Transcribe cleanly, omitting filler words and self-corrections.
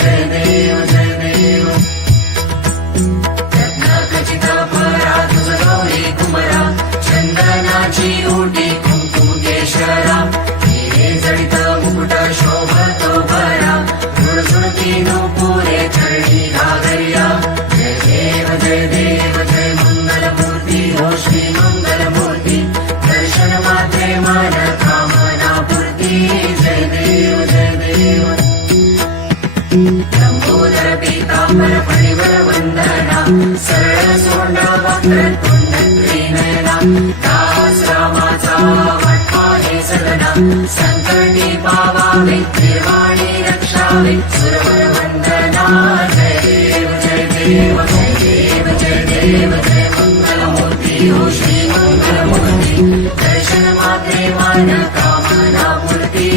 जय देव जय देव रत्नखचित परा तुझ गौरी कुमरा चंदनाची ओटी कुंकुम केशरा हिरे जडित मुकुट शोभतो भरा झुळझुळती नूपुरे चरणी घागरिया जय देव जय मंगलमूर्ती हो श्री मंगलमूर्ती दर्शन मात्रे मन कामना पूर्ती जय देव जय देव लंबोदर पीतांबर परिवर वंदना सरळ सोंड वक्रतुंड त्रिनयना दास रामाचा वाटपा हे सदना संकटी पावावे निर्वाणी रक्षावे सुरवर वंदना जय देव जय देव जय देव जय देव जय मंगलमूर्ती हो श्री मंगलमूर्ती दर्शन मात्रे मन कामना पूर्ती